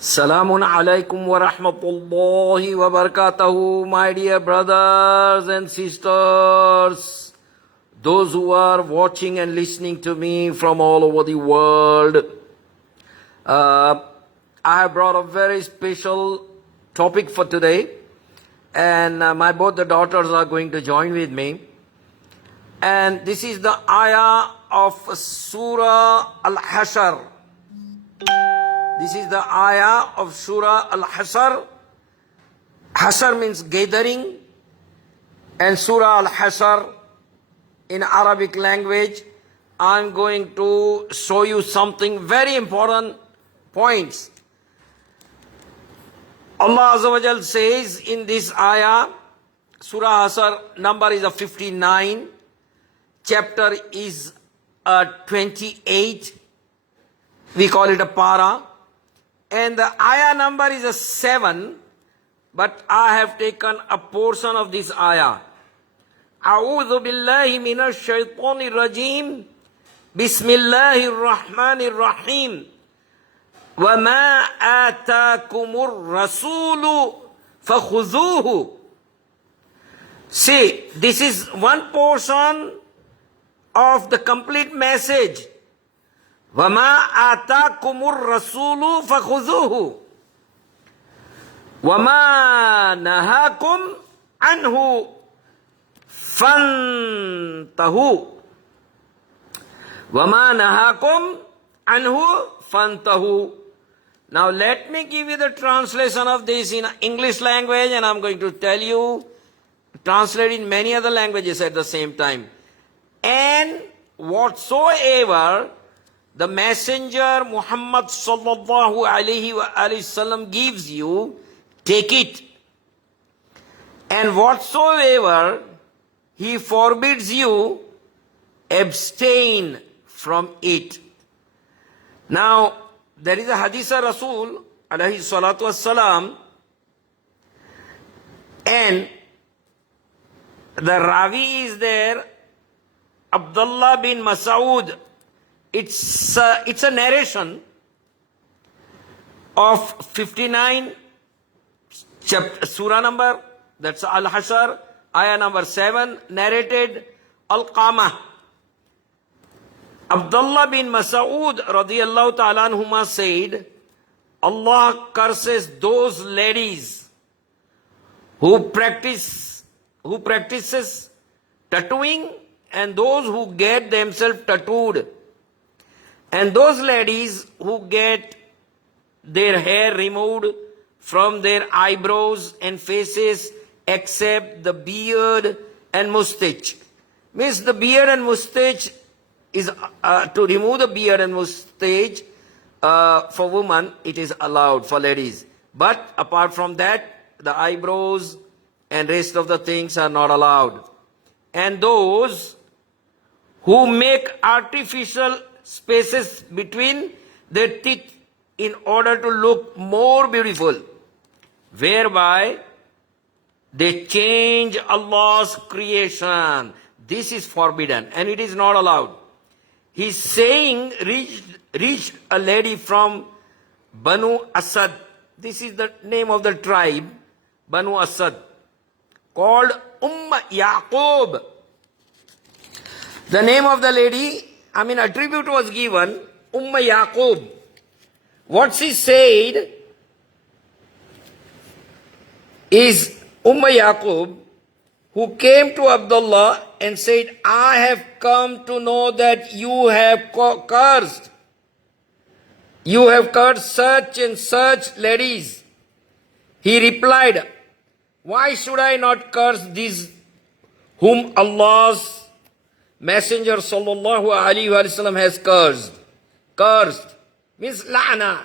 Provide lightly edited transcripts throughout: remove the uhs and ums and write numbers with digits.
Salamun alaikum wa rahmatullahi wa barakatuhu, my dear brothers and sisters, those who are watching and listening to me from all over the world. I have brought a very special topic for today, and my both the daughters are going to join with me. And this is the ayah of Surah Al-Hashr. This is the ayah of Surah Al-Hashr. Hashr means gathering, and Surah Al-Hashr in Arabic language. I'm going to show you something very important points. Allah Azza wa Jal says in this ayah, Surah Hashr, number is a 59, chapter is 28, we call it a para. And the ayah number is a 7, but I have taken a portion of this ayah. A'udhu billahi minash shaitanir rajim. Bismillahir rahmanir rahim. Wa ma atakumur rasulu fakhuzuhu. See, this is one portion of the complete message. وَمَا آتَاكُمُ الرَّسُولُ فَخُذُوهُ وَمَا نَهَاكُمْ عَنْهُ فَانْتَهُوا وَمَا نَهَاكُمْ عَنْهُ فَانْتَهُوا. Now let me give you the translation of this in English language, and I'm going to tell you, translate in many other languages at the same time. And whatsoever the messenger Muhammad sallallahu alayhi wa sallam gives you, take it. And whatsoever he forbids you, abstain from it. Now, there is a hadith of Rasul alayhi salatu wassalam, and the Ravi is there, Abdullah bin Mas'ud. It's a narration of 59, chapter, surah number, that's Al-Hashr, ayah number 7, narrated Al-Qamah. Abdullah bin Mas'ud radiyallahu ta'ala anhuma said, Allah curses those ladies who practices tattooing and those who get themselves tattooed, and those ladies who get their hair removed from their eyebrows and faces except the beard and mustache. Means the beard and mustache is, to remove the beard and mustache for women, it is allowed for ladies. But apart from that, the eyebrows and rest of the things are not allowed. And those who make artificial spaces between their teeth in order to look more beautiful, whereby they change Allah's creation. This is forbidden and it is not allowed. His saying reached a lady from Banu Asad. This is the name of the tribe, Banu Asad, called Yaqub. The name of the lady, a tribute was given, Yaqub. What she said is Yaqub, who came to Abdullah and said, I have come to know that you have cursed. You have cursed such and such ladies. He replied, why should I not curse these whom Allah's Messenger sallallahu alaihi wasallam has cursed? Cursed means la'na.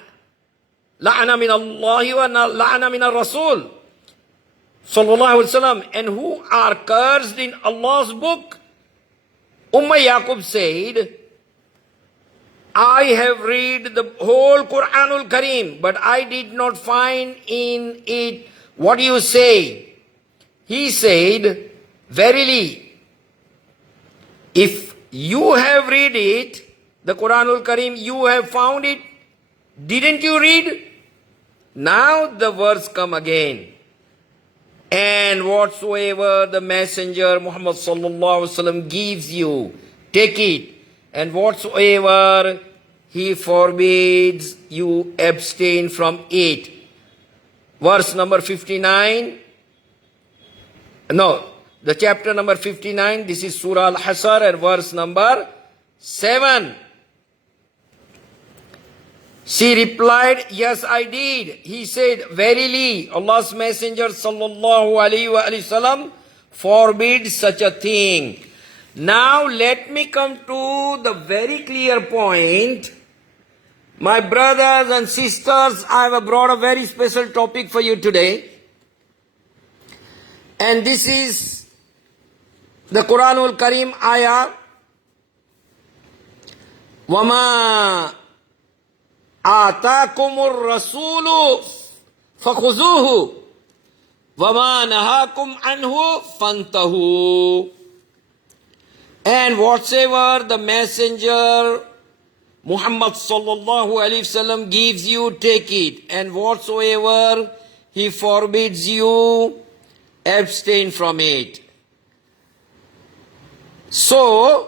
La'na min Allahi wa la'na min al-Rasul sallallahu alaihi wasallam. And who are cursed in Allah's book? Yaqub said, I have read the whole Quranul Kareem, but I did not find in it what you say. He said, verily, if you have read it, the Quranul Kareem, you have found it, didn't you read? Now the verse come again. And whatsoever the messenger Muhammad sallallahu alaihi wasallam gives you, take it. And whatsoever he forbids you, abstain from it. Verse number 59. No, the chapter number 59. This is Surah Al-Hasr and verse number 7. She replied, yes, I did. He said, verily, Allah's Messenger sallallahu alaihi wasallam forbids such a thing. Now let me come to the very clear point. My brothers and sisters, I have brought a very special topic for you today. And this is the Quranul Kareem ayah. وَمَا آتَاكُمُ الرَّسُولُ فَخُذُوهُ وَمَا نَهَاكُمْ عَنْهُ فَانْتَهُوا. And whatsoever the messenger Muhammad sallallahu alaihi wasallam gives you, take it. And whatsoever he forbids you, abstain from it. So,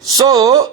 So,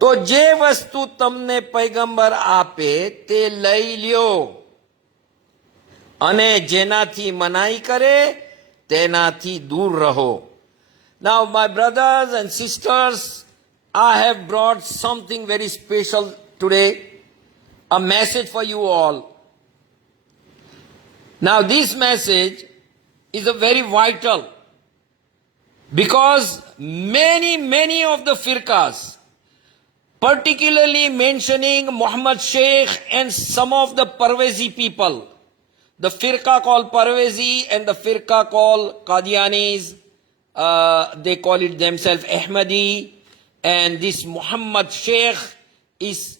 તો જે વસ્તુ તમને પૈગંબર આપે તે લઈ લ્યો, અને જેનાથી મનાઈ કરે તેનાથી દૂર રહો. Now my brothers and sisters, I have brought something very special today, a message for you all. Now this message is a very vital, because many of the firqas, particularly mentioning Muhammad Sheikh and some of the Parvezi people, the firqa called Parvezi and the firqa called Qadianis, they call it themselves Ahmadi, and this Muhammad Sheikh is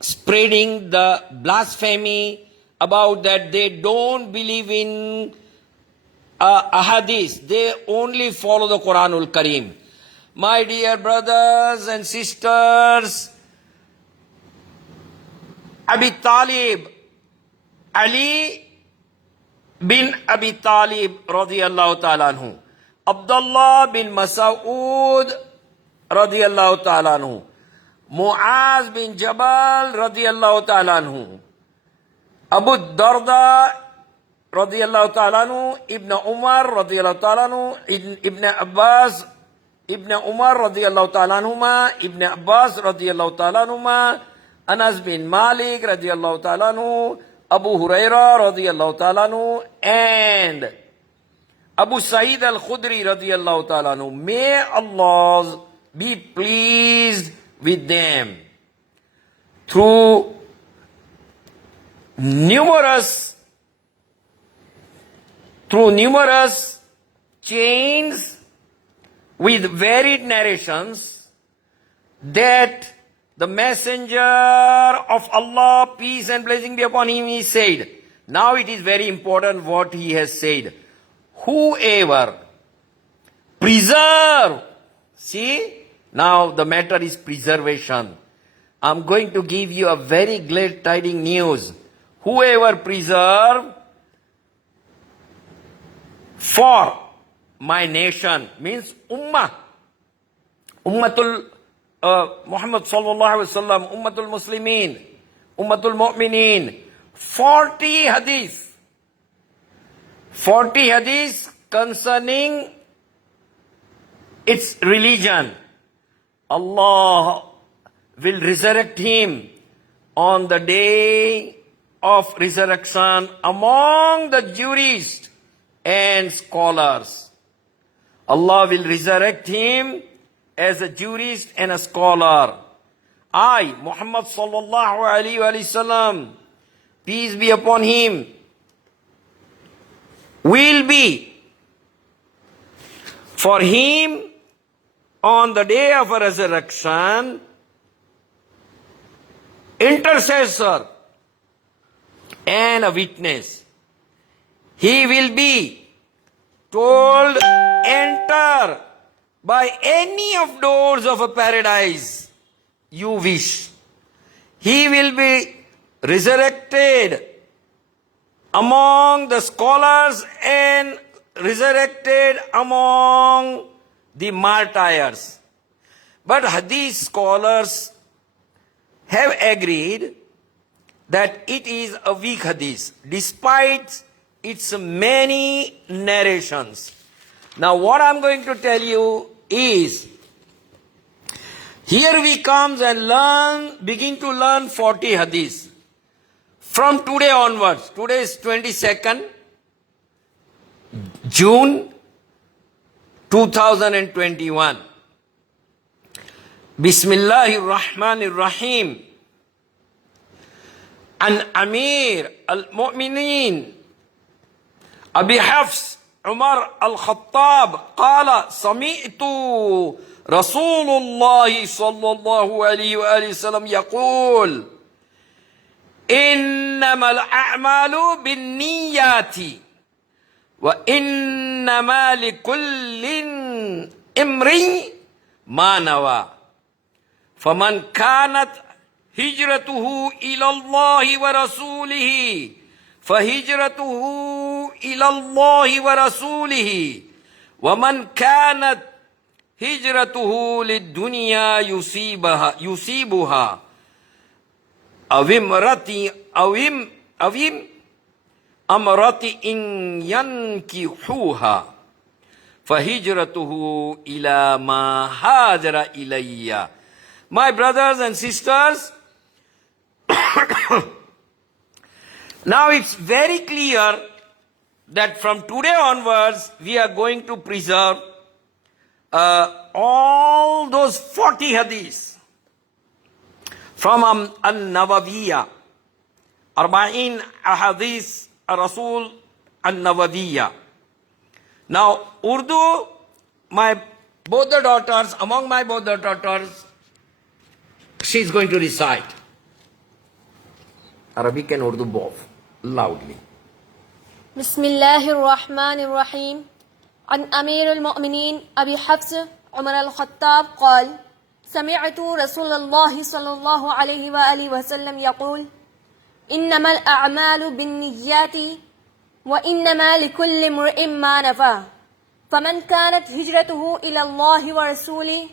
spreading the blasphemy about that they don't believe in ahadith, they only follow the Quranul Kareem. My dear brothers and sisters, Abi Talib, Ali bin Abi Talib radiyallahu ta'ala anhu, Abdullah bin Mas'ud radiyallahu ta'ala anhu, Muaz bin Jabal radiyallahu ta'ala anhu, Abu Darda radiyallahu ta'ala anhu, Ibn Umar radiyallahu ta'ala anhu, Ibn Abbas, Ibn Umar radiyallahu ta'ala anhuma, Ibn Abbas radiyallahu ta'ala anhuma, Anas bin Malik radiyallahu ta'ala anhu, Abu Huraira radiyallahu ta'ala anhu, and Abu Sa'id al-Khudri radiyallahu ta'ala anhu. May Allah be pleased with them. Through numerous chains with varied narrations, that the messenger of Allah, peace and blessing be upon him, he said. Now it is very important what he has said. Whoever preserve, see, now the matter is preservation. I'm going to give you a very glad tiding news. Whoever preserve for my nation, means ummah, ummatul Muhammad sallallahu alaihi wasallam, ummatul muslimin, ummatul mu'minin, 40 hadith concerning its religion. Allah will resurrect him on the day of resurrection among the jurists and scholars. Allah will resurrect him as a jurist and a scholar. I, Muhammad sallallahu alaihi wasallam, peace be upon him, will be for him on the day of resurrection, intercessor and a witness. He will be told, enter by any of doors of a paradise you wish. He will be resurrected among the scholars and resurrected among the martyrs. But hadith scholars have agreed that it is a weak hadith, despite its many narrations. Now what I'm going to tell you is, here we come and begin to learn 40 hadiths. From today onwards, today is 22nd June 2021. Bismillahir Rahmanir Rahim. An Amir al-Mu'minin Abi Hafs Umar al-Khattab قال سمعت رسول الله صلى الله عليه وآله وسلم يقول إنما الأعمال بالنيات وإنما لكل امرئ ما نوى فمن كانت هجرته إلى الله ورسوله فهجرته إلى الله ورسوله ومن كانت هجرته للدنيا يصيبها أو امرأة إن ينكحوها فهجرته إلى ما هاجر إليه. My brothers and sisters, now it's very clear that from today onwards we are going to preserve all those 40 hadiths from An-Nawawiyya, Arba'in Ahadith Rasul An-Nawawiyya. Now, Urdu, among my both the daughters, she's going to recite. Arabic and Urdu both, loudly. Bismillahir Rahmanir Rahim. عن أمير المؤمنين أبي حفص عمر الخطاب قال سمعت رسول الله صلى الله عليه وآله وسلم يقول إنما الأعمال بالنيات وإنما لكل امرئ ما نوى فمن كانت هجرته إلى الله ورسوله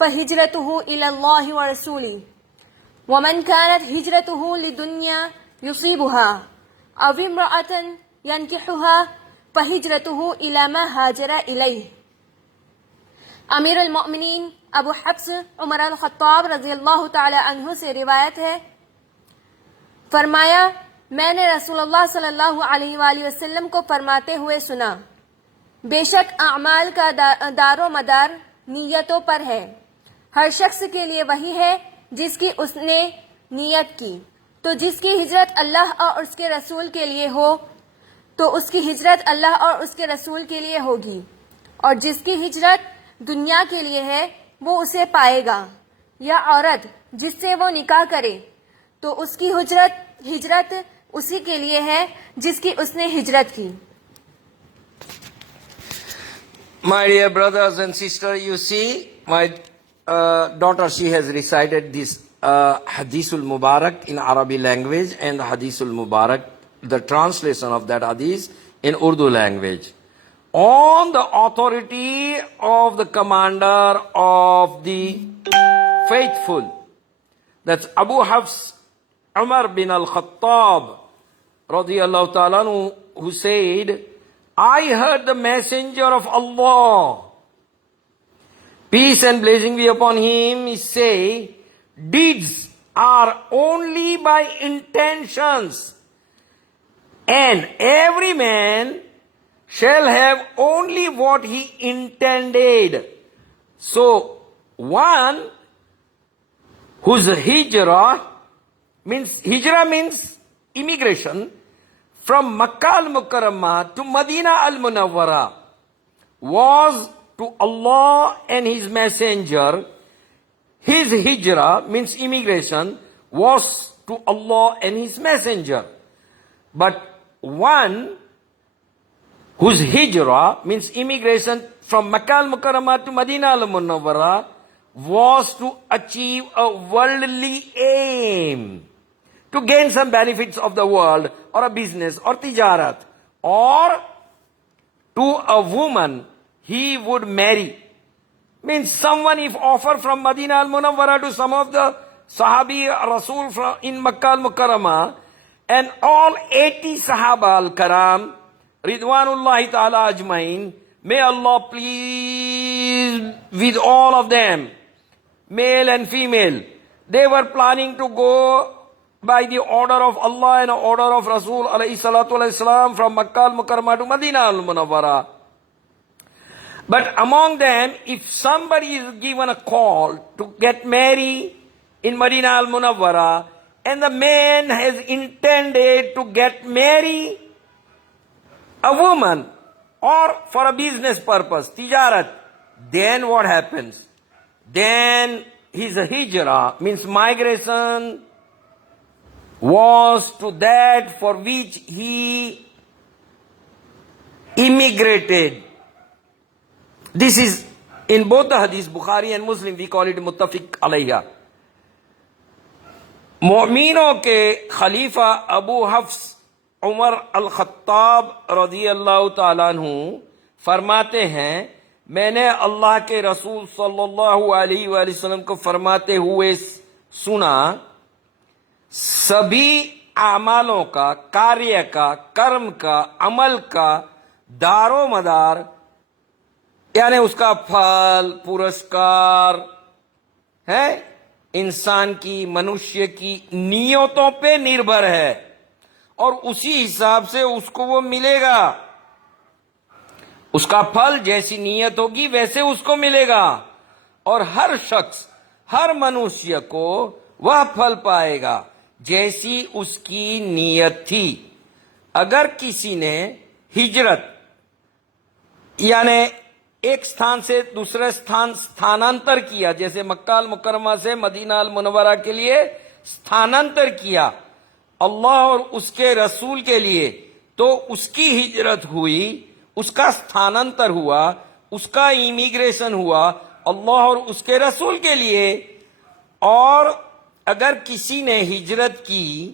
فهجرته إلى الله ورسوله ومن كانت هجرته لدنيا يصيبها أو امرأة ينكحها فہجرته إلى ما هاجر إليه. امیر المؤمنین ابو حفص عمر الخطاب رضی اللہ تعالی عنہ سے روایت ہے، فرمایا میں نے رسول اللہ صلی اللہ علیہ وآلہ وسلم کو فرماتے ہوئے سنا، بے شک اعمال کا دار و مدار نیتوں پر ہے، ہر شخص کے لیے وہی ہے جس کی اس نے نیت کی، تو جس کی ہجرت اللہ اور اس کے رسول کے لیے ہو تو اس کی ہجرت اللہ اور اس کے رسول کے لیے ہوگی، اور جس کی ہجرت دنیا کے لیے ہے وہ اسے پائے گا، یا عورت جس سے وہ نکاح کرے تو اس کی ہجرت اسی کے لیے ہے جس کی اس نے ہجرت کی. My dear brothers and sisters, you see, my daughter, she has recited this Hadithul Mubarak in Arabic language and Hadithul Mubarak, the translation of that hadith in Urdu language, on the authority of the commander of the faithful. That's Abu Hafs Umar bin al-Khattab radiyallahu ta'ala anhu, who said, I heard the messenger of Allah, peace and blessing be upon him, say, deeds are only by intentions, and every man shall have only what he intended. So, one whose hijrah means immigration from Makkah al-Mukarramah to Medina al-Munawwara was to Allah and His Messenger, his hijrah means immigration was to Allah and His Messenger. But one whose hijrah means immigration from Makkah al-Mukarramah to Madinah al-Munawwarah was to achieve a worldly aim, to gain some benefits of the world or a business or tijarat, or to a woman he would marry. Means someone if offer from Madinah al-Munawwarah to some of the Sahabi Rasul from in Makkah al-Mukarramah, and all 80 Sahaba al-Karam, Ridwanullahi ta'ala ajmain, may Allah please with all of them, male and female, they were planning to go by the order of Allah and order of Rasul alayhi salatu alayhi salam from Makkah al-Mukarramah to Madinah al-Munawwarah. But among them, if somebody is given a call to get married in Madinah al-Munawwarah, and the man has intended to get married a woman or for a business purpose, tijarat, then what happens? Then his hijrah, means migration, was to that for which he immigrated. This is in both the hadith, Bukhari and Muslim, we call it muttafiq alayha. مومنوں کے خلیفہ ابو حفص عمر الخطاب رضی اللہ تعالیٰ عنہ فرماتے ہیں، میں نے اللہ کے رسول صلی اللہ علیہ وآلہ وسلم کو فرماتے ہوئے سنا، سبھی اعمالوں کا، کاریہ کا، کرم کا، عمل کا دار و مدار، یعنی اس کا پھل پرسکار ہے انسان کی، منشیہ کی نیتوں پہ نربھر ہے، اور اسی حساب سے اس کو وہ ملے گا. اس کا پھل جیسی نیت ہوگی ویسے اس کو ملے گا، اور ہر شخص، ہر منشیہ کو وہ پھل پائے گا جیسی اس کی نیت تھی. اگر کسی نے ہجرت یعنی ایک استھان سے دوسرے استھان استھانانتر کیا، جیسے مکہ المکرمہ سے مدینہ المنورہ کے لیے استھانانتر کیا اللہ اور اس کے رسول کے لیے، تو اس کی ہجرت ہوئی، اس کا استھانانتر ہوا، اس کا امیگریشن ہوا اللہ اور اس کے رسول کے لیے. اور اگر کسی نے ہجرت کی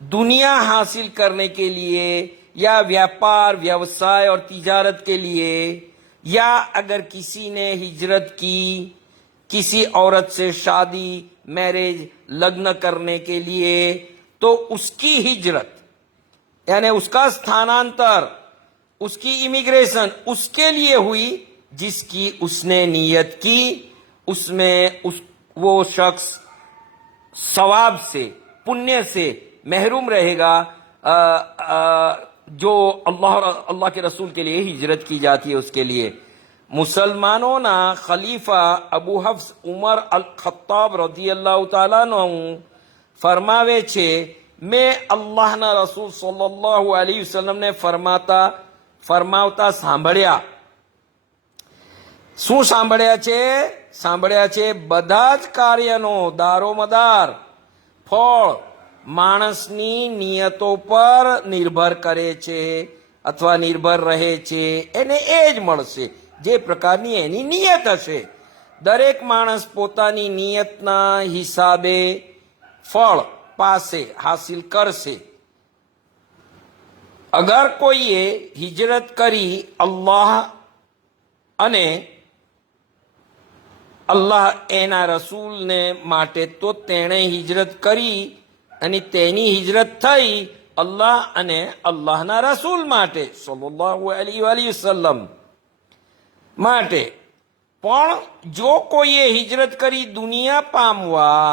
دنیا حاصل کرنے کے لیے یا ویاپار ویوسائے اور تجارت کے لیے، یا اگر کسی نے ہجرت کی کسی عورت سے شادی میرج لگن کرنے کے لیے، تو اس کی ہجرت یعنی اس کا استھانانتر، اس کی امیگریشن اس کے لیے ہوئی جس کی اس نے نیت کی. اس میں وہ شخص ثواب سے، پنیہ سے محروم رہے گا جو اللہ کے رسول کے لیے ہجرت کی جاتی ہے اس کے لیے. مسلمانوں نا خلیفہ ابو حفص عمر الخطاب رضی اللہ تعالیٰ عنہ فرماوے છે મેં અલ્લાહના રસૂલ સલ્લલ્લાહુ અલૈહિ વસલ્લમને ફરમાવતા સાંભળ્યા. શું સાંભળ્યા છે? સાંભળ્યા છે બધા જ કાર્યનો દારોમદાર ફળ માણસની નિયતો પર નિર્ભર કરે છે અથવા નિર્ભર રહે છે, એને એ જ મળશે જે પ્રકારની એની નિયત હશે. દરેક માણસ પોતાની નિયતના હિસાબે ફળ પાસે હાસિલ કરશે. અગર કોઈએ હિજરત કરી અલ્લાહ અને અલ્લાહ એના રસૂલને માટે, તો તેણે હિજરત કરી અને તેની હિજરત થઈ અલ્લાહ અને અલ્લાહના રસૂલ માટે સલ્લલ્લાહુ અલૈહિ વસલ્લમ માટે. પણ જો કોઈએ હિજરત કરી દુનિયા પામવા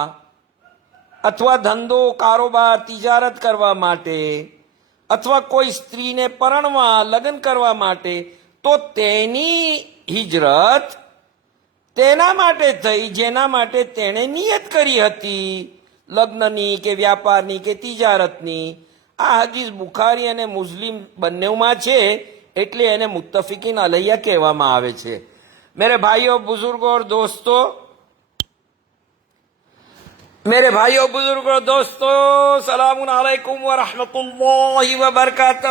અથવા ધંધો કારોબાર તિજારત કરવા માટે અથવા કોઈ સ્ત્રીને પરણવા લગ્ન કરવા માટે, તો તેની હિજરત તેના માટે થઈ જેના માટે તેણે નિયત કરી હતી, લગ્નની કે વ્યાપારની કે તિજારતની. આ હદીસ બુખારી અને મુસ્લિમ બંનેમાં છે, એટલે એને મુત્તફિકીન અલૈયા કહેવામાં આવે છે. میرے بھائیوں بزرگوں اور دوستوں، میرے بھائیوں بزرگوں اور دوستوں، السلام علیکم ورحمۃ اللہ وبرکاتہ۔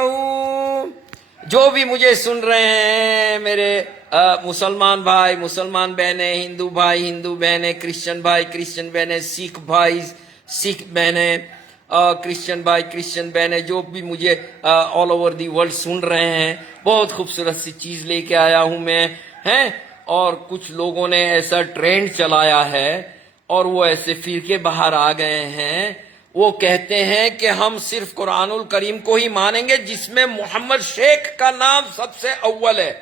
جو بھی مجھے سن رہے ہیں، میرے مسلمان بھائی، مسلمان بہنیں، ہندو بھائی، ہندو بہنیں، کرسچن بھائی، کرسچن بہنیں، سکھ بھائی، سکھ بہنیں، کرسچن بھائی، کرسچن بہنیں، جو بھی مجھے آل اوور دی ورلڈ سن رہے ہیں، بہت خوبصورت سی چیز لے کے آیا ہوں میں، ہیں، اور کچھ لوگوں نے ایسا ٹرینڈ چلایا ہے اور وہ ایسے فرقے باہر آ گئے ہیں، وہ کہتے ہیں کہ ہم صرف قرآن الکریم کو ہی مانیں گے جس میں محمد شیخ کا نام سب سے اول ہے،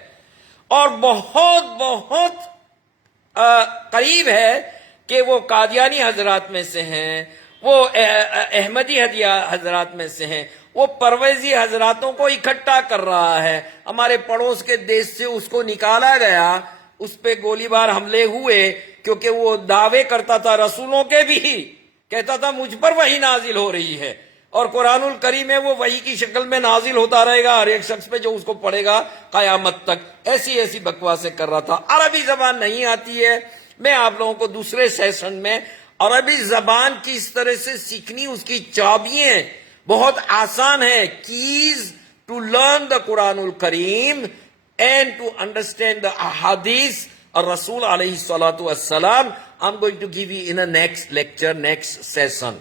اور بہت بہت قریب ہے کہ وہ قادیانی حضرات میں سے ہیں، وہ احمدی حضرات میں سے ہیں، وہ پرویزی حضراتوں کو اکٹھا کر رہا ہے۔ ہمارے پڑوس کے دیش سے اس کو نکالا گیا، اس پہ گولی بار حملے ہوئے، کیونکہ وہ دعوے کرتا تھا رسولوں کے بھی، کہتا تھا مجھ پر وحی نازل ہو رہی ہے، اور قرآن الکریم ہے وہ وحی کی شکل میں نازل ہوتا رہے گا ہر ایک شخص پہ جو اس کو پڑھے گا قیامت تک۔ ایسی ایسی بکواسیں کر رہا تھا۔ عربی زبان نہیں آتی ہے، میں آپ لوگوں کو دوسرے سیشن میں عربی زبان کس طرح سے سیکھنی، اس کی چابیاں بہت آسان ہے، کیز ٹو لرن دا قرآن الکریم اینڈ ٹو انڈرسٹینڈ دا احادیث الرسول علیہ الصلوۃ والسلام۔ I'm going to give you in a next lecture, next session۔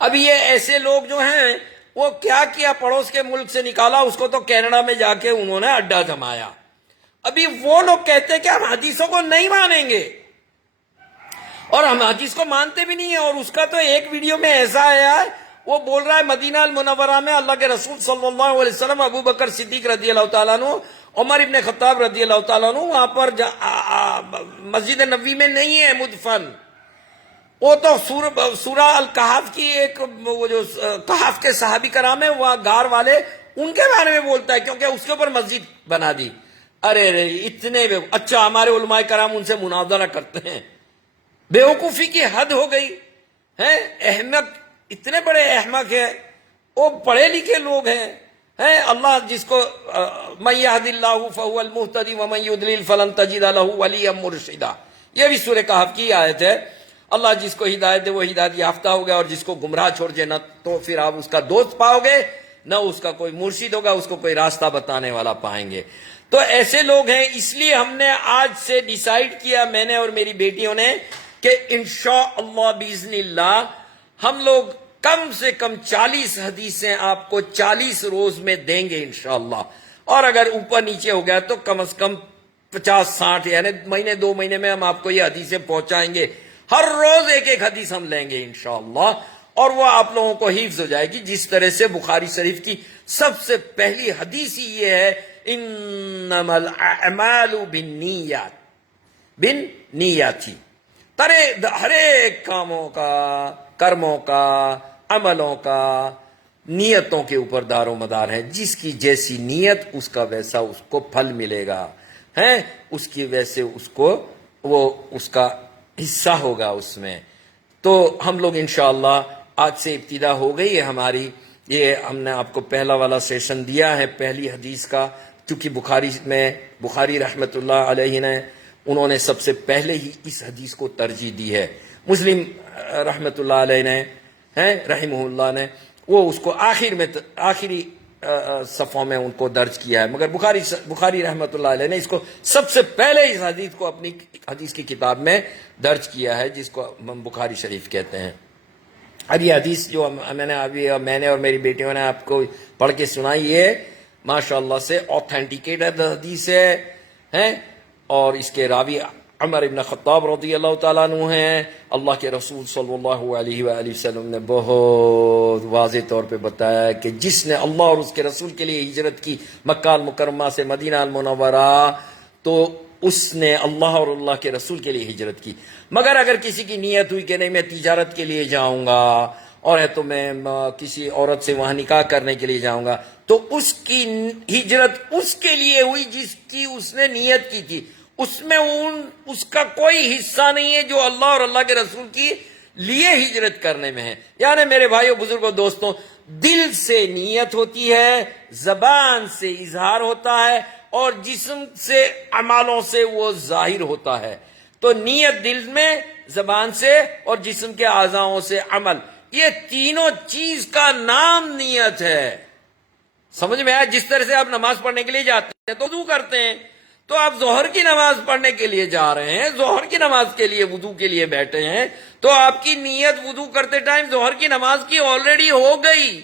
اب یہ ایسے لوگ جو ہیں وہ کیا پڑوس کے ملک سے نکالا، اس کو تو کینیڈا میں جا کے انہوں نے اڈا جمایا۔ ابھی وہ لوگ کہتے ہیں کہ ہم حدیثوں کو نہیں مانیں گے، اور ہم حدیث کو مانتے بھی نہیں ہیں، اور اس کا تو ایک ویڈیو میں ایسا آیا ہے، وہ بول رہا ہے مدینہ المنورہ میں اللہ کے رسول صلی اللہ علیہ وسلم، ابو بکر صدیق رضی اللہ تعالیٰ عنہ، عمر ابن خطاب رضی اللہ تعالیٰ عنہ وہاں پر مسجد نبوی میں نہیں ہے مدفن۔ وہ تو سورہ الکہف کی ایک، وہ جو کہف کے صحابی کرام ہیں وہاں غار والے، ان کے بارے میں بولتا ہے، کیونکہ اس کے اوپر مسجد بنا دی۔ ارے اتنے اچھا ہمارے علماء کرام ان سے مناظرہ کرتے ہیں، بیوقوفی کی حد ہو گئی ہے۔ احمق، اتنے بڑے احمق ہیں، وہ پڑھے لکھے لوگ ہیں۔ اللہ جس کو من یہد اللہ فہو المہتدی ومن یضلل فلن تجد لہ ولیا مرشدا، یہ بھی سورہ کہف کی آیت ہے۔ اللہ جس کو ہدایت دے وہ ہدایت یافتہ ہو گیا، اور جس کو گمراہ چھوڑ دے نہ تو پھر آپ اس کا دوست پاؤ گے، نہ اس کا کوئی مرشد ہوگا، اس کو کوئی راستہ بتانے والا پائیں گے۔ تو ایسے لوگ ہیں، اس لیے ہم نے آج سے ڈیسائیڈ کیا، میں نے اور میری بیٹیوں نے، کہ انشاءاللہ باذن اللہ ہم لوگ کم سے کم 40 حدیثیں آپ کو 40 روز میں دیں گے انشاءاللہ، اور اگر اوپر نیچے ہو گیا تو کم از کم 50-60، یعنی مہینے 2 مہینے میں ہم آپ کو یہ حدیثیں پہنچائیں گے۔ ہر روز ایک ایک حدیث ہم لیں گے انشاءاللہ، اور وہ آپ لوگوں کو حفظ ہو جائے گی، جس طرح سے بخاری شریف کی سب سے پہلی حدیث ہی یہ ہے، انما الاعمال بالنیات، بالنیات، ہر ایک کاموں کا، کرموں کا، عملوں کا نیتوں کے اوپر دار و مدار ہے۔ جس کی جیسی نیت اس کا ویسا اس کو پھل ملے گا، ہے اس کی ویسے اس کو وہ اس کا حصہ ہوگا اس میں۔ تو ہم لوگ انشاءاللہ آج سے ابتدا ہو گئی ہے ہماری، یہ ہم نے آپ کو پہلا والا سیشن دیا ہے پہلی حدیث کا، چونکہ بخاری رحمت اللہ علیہ نے انہوں نے سب سے پہلے ہی اس حدیث کو ترجیح دی ہے۔ مسلم رحمت اللہ علیہ نے رحمہ اللہ نے وہ اس کو آخری صفوں میں ان کو درج کیا ہے، مگر بخاری رحمت اللہ علیہ نے اس کو سب سے پہلے اس حدیث کو اپنی حدیث کی کتاب میں درج کیا ہے، جس کو ہم بخاری شریف کہتے ہیں۔ اب یہ حدیث جو میں نے اور میری بیٹیوں نے آپ کو پڑھ کے سنائی ہے، ماشاءاللہ سے اوتھینٹیکیٹڈ حدیث ہے، اور اس کے راوی عمر ابن خطاب رضی اللہ تعالیٰ عنہ ہیں۔ اللہ کے رسول صلی اللہ علیہ وآلہ وسلم نے بہت واضح طور پہ بتایا ہے کہ جس نے اللہ اور اس کے رسول کے لیے ہجرت کی مکہ المکرمہ سے مدینہ المنورہ، تو اس نے اللہ اور اللہ کے رسول کے لیے ہجرت کی۔ مگر اگر کسی کی نیت ہوئی کہ نہیں میں تجارت کے لیے جاؤں گا، اور ہے تو میں کسی عورت سے وہاں نکاح کرنے کے لیے جاؤں گا، تو اس کی ہجرت اس کے لیے ہوئی جس کی اس نے نیت کی تھی، اس میں اس کا کوئی حصہ نہیں ہے جو اللہ اور اللہ کے رسول کی لیے ہجرت کرنے میں ہے۔ یعنی میرے بھائیوں بزرگوں دوستوں، دل سے نیت ہوتی ہے، زبان سے اظہار ہوتا ہے، اور جسم سے اعمالوں سے وہ ظاہر ہوتا ہے. تو نیت دل میں، زبان سے اور جسم کے اعضاؤں سے عمل، یہ تینوں چیز کا نام نیت ہے. سمجھ میں آیا؟ جس طرح سے آپ نماز پڑھنے کے لیے جاتے ہیں تو وضو کرتے ہیں، تو آپ ظہر کی نماز پڑھنے کے لیے جا رہے ہیں، ظہر کی نماز کے لیے وضو کے لیے بیٹھے ہیں، تو آپ کی نیت وضو کرتے ٹائم ظہر کی نماز کی آلریڈی ہو گئی.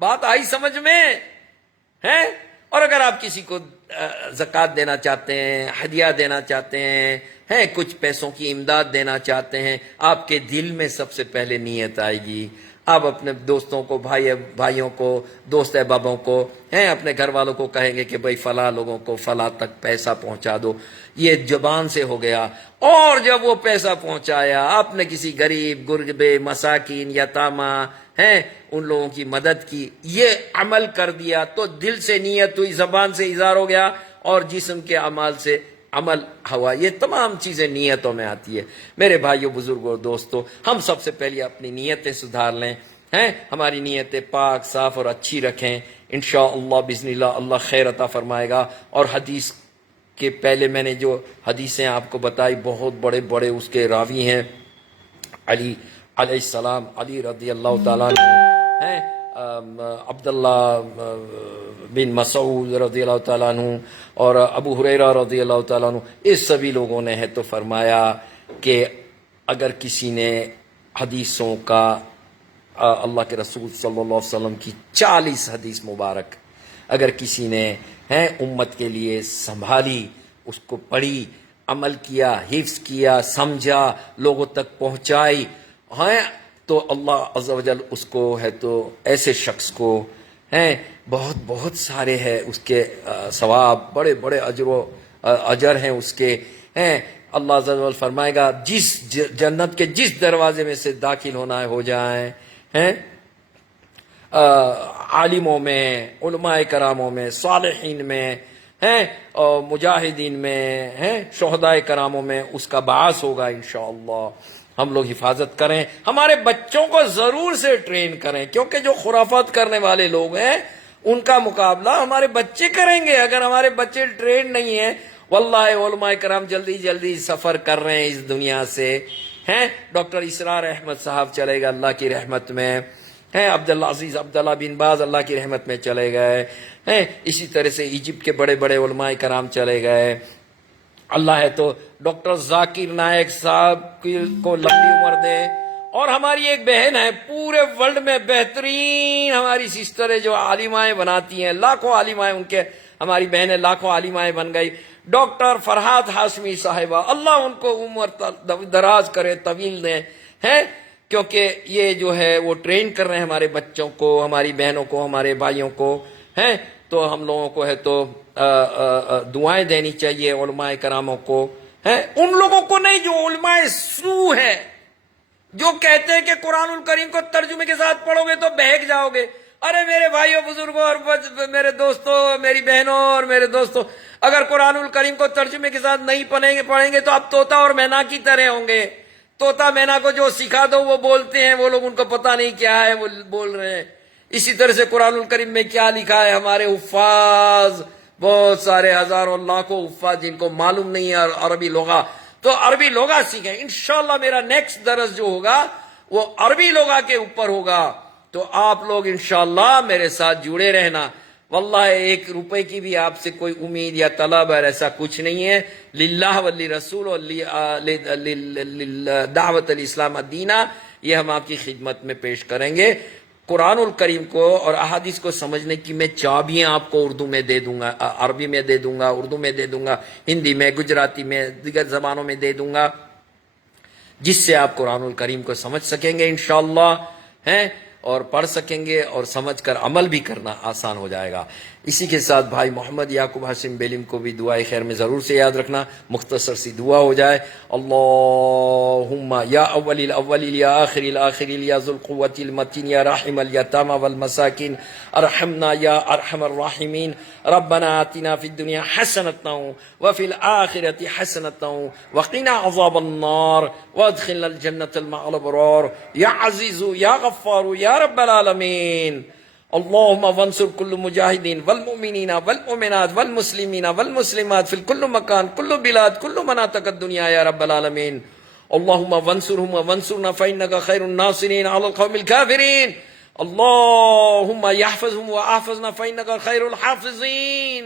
بات آئی سمجھ میں ہے؟ اور اگر آپ کسی کو زکوٰۃ دینا چاہتے ہیں، ہدیہ دینا چاہتے ہیں، کچھ پیسوں کی امداد دینا چاہتے ہیں، آپ کے دل میں سب سے پہلے نیت آئے گی. آپ اپنے دوستوں کو، بھائیوں کو، دوست احبابوں کو، اپنے گھر والوں کو کہیں گے کہ بھائی فلاں لوگوں کو فلاں تک پیسہ پہنچا دو. یہ زبان سے ہو گیا. اور جب وہ پیسہ پہنچایا، آپ نے کسی غریب، غربے، مساکین، یتامہ ان لوگوں کی مدد کی، یہ عمل کر دیا، تو دل سے نیت ہوئی، زبان سے اظہار ہو گیا، اور جسم کے اعمال سے عمل ہوا. یہ تمام چیزیں نیتوں میں آتی ہے. میرے بھائیوں، بزرگوں، دوستوں، ہم سب سے پہلے اپنی نیتیں سدھار لیں، ہماری نیتیں پاک، صاف اور اچھی رکھیں. انشاءاللہ بسم اللہ، اللہ خیر عطا فرمائے گا. اور حدیث کے پہلے میں نے جو حدیثیں آپ کو بتائی، بہت بڑے بڑے اس کے راوی ہیں. علی علیہ السلام، علی رضی اللہ تعالیٰ عنہ ہیں، عبداللہ بن مسعود رضی اللہ تعالیٰ عنہ، اور ابو ہریرہ رضی اللہ تعالیٰ عنہ، اس سبھی لوگوں نے ہے تو فرمایا کہ اگر کسی نے حدیثوں کا، اللہ کے رسول صلی اللہ علیہ وسلم کی 40 حدیث مبارک اگر کسی نے امت کے لیے سنبھالی، اس کو پڑھی، عمل کیا، حفظ کیا، سمجھا، لوگوں تک پہنچائی، تو اللہ عز و جل اس کو ہے تو ایسے شخص کو بہت بہت سارے ہے اس کے ثواب، بڑے بڑے اجر ہیں اس کے. اللہ عز و جل فرمائے گا جس جنت کے جس دروازے میں سے داخل ہونا ہے ہو جائیں، عالموں میں، علماء کراموں میں، صالحین میں، مجاہدین میں، شہداء کراموں میں اس کا باعث ہوگا انشاءاللہ. ہم لوگ حفاظت کریں، ہمارے بچوں کو ضرور سے ٹرین کریں، کیونکہ جو خرافات کرنے والے لوگ ہیں ان کا مقابلہ ہمارے بچے کریں گے. اگر ہمارے بچے ٹرین نہیں ہیں، واللہ علماء کرام جلدی جلدی سفر کر رہے ہیں اس دنیا سے. ڈاکٹر اسرار احمد صاحب چلے گئے اللہ کی رحمت میں، عبداللہ عزیز عبداللہ بن باز اللہ کی رحمت میں چلے گئے، اسی طرح سے ایجپٹ کے بڑے بڑے علماء کرام چلے گئے. اللہ ہے تو ڈاکٹر ذاکر نائک صاحب کو لمبی عمر دے. اور ہماری ایک بہن ہے پورے ورلڈ میں بہترین ہماری سسٹر ہے جو عالمائیں بناتی ہیں، لاکھوں عالمائیں ان کے، ہماری بہنیں لاکھوں عالمائیں بن گئی. ڈاکٹر فرحات ہاشمی صاحبہ، اللہ ان کو عمر دراز کرے، طویل دیں، کیونکہ یہ جو ہے وہ ٹرین کر رہے ہیں ہمارے بچوں کو، ہماری بہنوں کو، ہمارے بھائیوں کو. تو ہم لوگوں کو ہے تو دعائیں دینی چاہیے علماء کراموں کو، ان لوگوں کو نہیں جو علماء سو ہے، جو کہتے ہیں کہ قرآن الکریم کو ترجمے کے ساتھ پڑھو گے تو بہک جاؤ گے. ارے میرے بھائیوں، بزرگوں اور میرے دوستوں، میری بہنوں اور میرے دوستوں، اگر قرآن الکریم کو ترجمے کے ساتھ نہیں پڑھیں گے تو آپ طوطا اور مینا کی طرح ہوں گے. طوطا مینا کو جو سکھا دو وہ بولتے ہیں، وہ لوگ ان کو پتہ نہیں کیا ہے وہ بول رہے ہیں. اسی طرح سے قرآن الکریم میں کیا لکھا ہے، ہمارے حفاظ بہت سارے ہزاروں لاکھوں حفاظ جن کو معلوم نہیں ہے عربی لغہ، تو عربی لغہ سیکھیں. انشاءاللہ میرا نیکسٹ درس جو ہوگا وہ عربی لغہ کے اوپر ہوگا. تو آپ لوگ انشاءاللہ میرے ساتھ جڑے رہنا. واللہ 1 روپے کی بھی آپ سے کوئی امید یا طلب ہے ایسا کچھ نہیں ہے. للہ ولی رسول اور دعوت الاسلام الدینہ، یہ ہم آپ کی خدمت میں پیش کریں گے. قرآن الکریم کو اور احادیث کو سمجھنے کی میں چابیاں آپ کو اردو میں دے دوں گا، عربی میں دے دوں گا، اردو میں دے دوں گا، ہندی میں، گجراتی میں، دیگر زبانوں میں دے دوں گا، جس سے آپ قرآن الکریم کو سمجھ سکیں گے انشاءاللہ، اور پڑھ سکیں گے اور سمجھ کر عمل بھی کرنا آسان ہو جائے گا. اسی کے ساتھ بھائی محمد یعقوب ہاشم بیلم کو بھی دعائے خیر میں ضرور سے یاد رکھنا. مختصر سی دعا ہو جائے. اللہم یا اول الاولین یا آخر الاخرین یا ذو القوة المتین یا راحم الیتامى والمساکین ارحمنا یا ارحم الراحمین. ربنا آتنا فی الدنیا حسنۃ وفی الآخرۃ حسنۃ وقنا عذاب النار وادخلنا الجنة مع الابرار یا عزیز یا غفار یا رب العالمین. اللهم وانصر كل مجاهدين والمؤمنين والمؤمنات والمسلمين والمسلمات في كل مكان كل بلاد كل مناطق الدنيا يا رب العالمين. اللهم وانصرهم وانصرنا فإنك خير الناصرين على القوم الكافرين. اللهم يحفظهم واحفظنا فإنك خير الحافظين.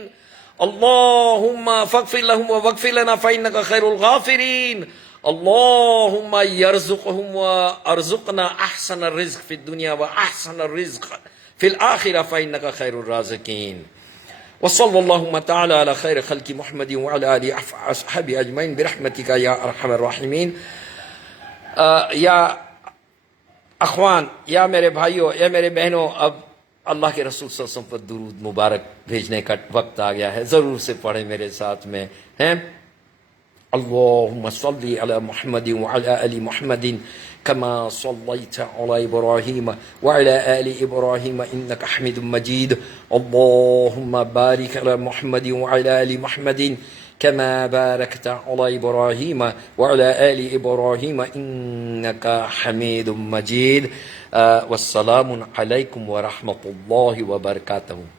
اللهم فاغفر لهم واغفر لنا فإنك خير الغافرين. اللهم يرزقهم وارزقنا احسن الرزق في الدنيا واحسن الرزق في الآخرة فإنك خير الرازقين. وصلى اللهم تعالى على خير خلق محمد وعلى آله وأصحابه أجمعين برحمتك يا أرحم الراحمين. یا اخوان، یا میرے بھائیوں، یا میرے بہنوں، اب اللہ کے رسول صلی اللہ علیہ وسلم پر درود مبارک بھیجنے کا وقت آ گیا ہے. ضرور سے پڑھیں میرے ساتھ میں ہیں. اللهم صل على محمد وعلى آل محمد كما صليت على إبراهيم وعلى آل إبراهيم إنك حميد مجيد. اللهم بارك على محمد وعلى آل محمد كما باركت على إبراهيم وعلى آل إبراهيم إنك حميد مجيد. والسلام عليكم ورحمة الله وبركاته.